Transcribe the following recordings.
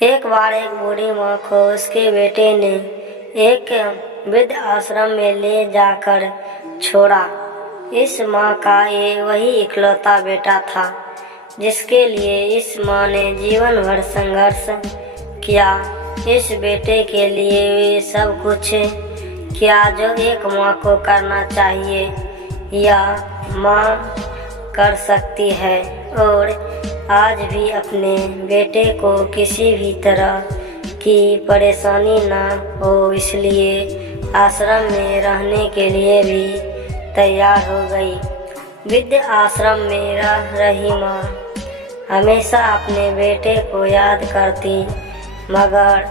एक बार एक बूढ़ी माँ को उसके बेटे ने एक वृद्ध आश्रम में ले जाकर छोड़ा। इस माँ का ये वही इकलौता बेटा था जिसके लिए इस माँ ने जीवन भर संघर्ष किया। इस बेटे के लिए वे सब कुछ किया जो एक माँ को करना चाहिए या माँ कर सकती है, और आज भी अपने बेटे को किसी भी तरह की परेशानी ना हो इसलिए आश्रम में रहने के लिए भी तैयार हो गई। वृद्ध आश्रम में रह रही माँ हमेशा अपने बेटे को याद करती, मगर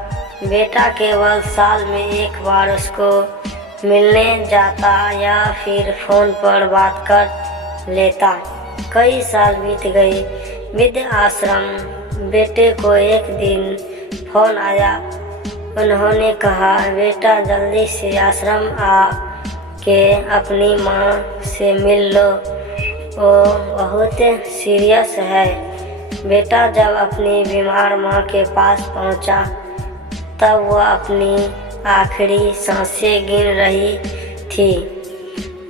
बेटा केवल साल में एक बार उसको मिलने जाता या फिर फ़ोन पर बात कर लेता। कई साल बीत गए। वृद्ध आश्रम बेटे को एक दिन फ़ोन आया। उन्होंने कहा, बेटा जल्दी से आश्रम आ के अपनी माँ से मिल लो, वो बहुत सीरियस है। बेटा जब अपनी बीमार माँ के पास पहुँचा तब वह अपनी आखिरी सांसें गिन रही थी।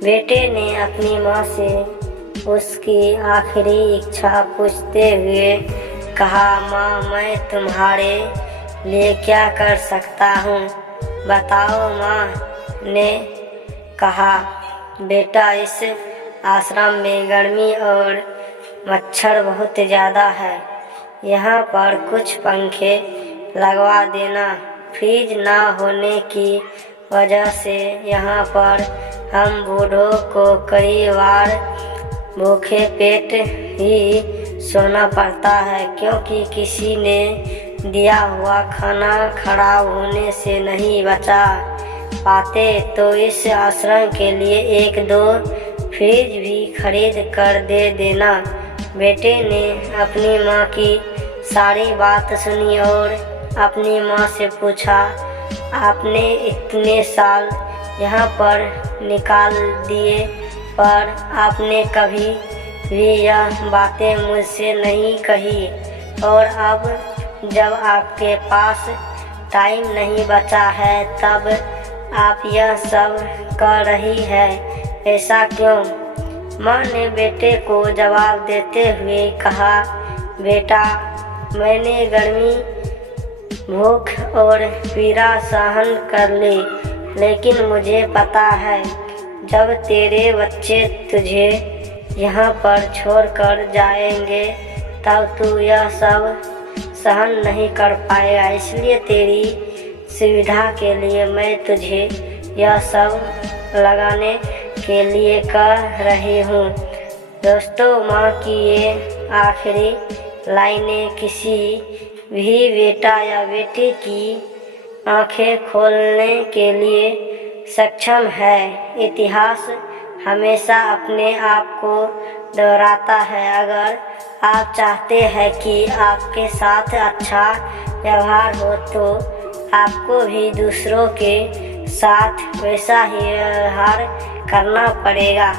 बेटे ने अपनी माँ से उसकी आखिरी इच्छा पूछते हुए कहा, माँ मैं तुम्हारे लिए क्या कर सकता हूँ, बताओ। माँ ने कहा, बेटा इस आश्रम में गर्मी और मच्छर बहुत ज़्यादा है, यहाँ पर कुछ पंखे लगवा देना। फ्रिज ना होने की वजह से यहाँ पर हम बूढ़ों को कई बार भूखे पेट ही सोना पड़ता है, क्योंकि किसी ने दिया हुआ खाना खराब होने से नहीं बचा पाते। तो इस आश्रम के लिए एक दो फ्रिज भी खरीद कर दे देना। बेटे ने अपनी माँ की सारी बात सुनी और अपनी माँ से पूछा, आपने इतने साल यहाँ पर निकाल दिए पर आपने कभी भी यह बातें मुझसे नहीं कही, और अब जब आपके पास टाइम नहीं बचा है तब आप यह सब कर रही है, ऐसा क्यों? माँ ने बेटे को जवाब देते हुए कहा, बेटा मैंने गर्मी, भूख और पीड़ा सहन कर ली, लेकिन मुझे पता है जब तेरे बच्चे तुझे यहाँ पर छोड़कर जाएंगे तब तू यह सब सहन नहीं कर पाएगा। इसलिए तेरी सुविधा के लिए मैं तुझे यह सब लगाने के लिए कह रही हूँ। दोस्तों, माँ की ये आखिरी लाइनें किसी भी बेटा या बेटी की आंखें खोलने के लिए सक्षम है। इतिहास हमेशा अपने आप को दोहराता है। अगर आप चाहते हैं कि आपके साथ अच्छा व्यवहार हो तो आपको भी दूसरों के साथ वैसा ही व्यवहार करना पड़ेगा।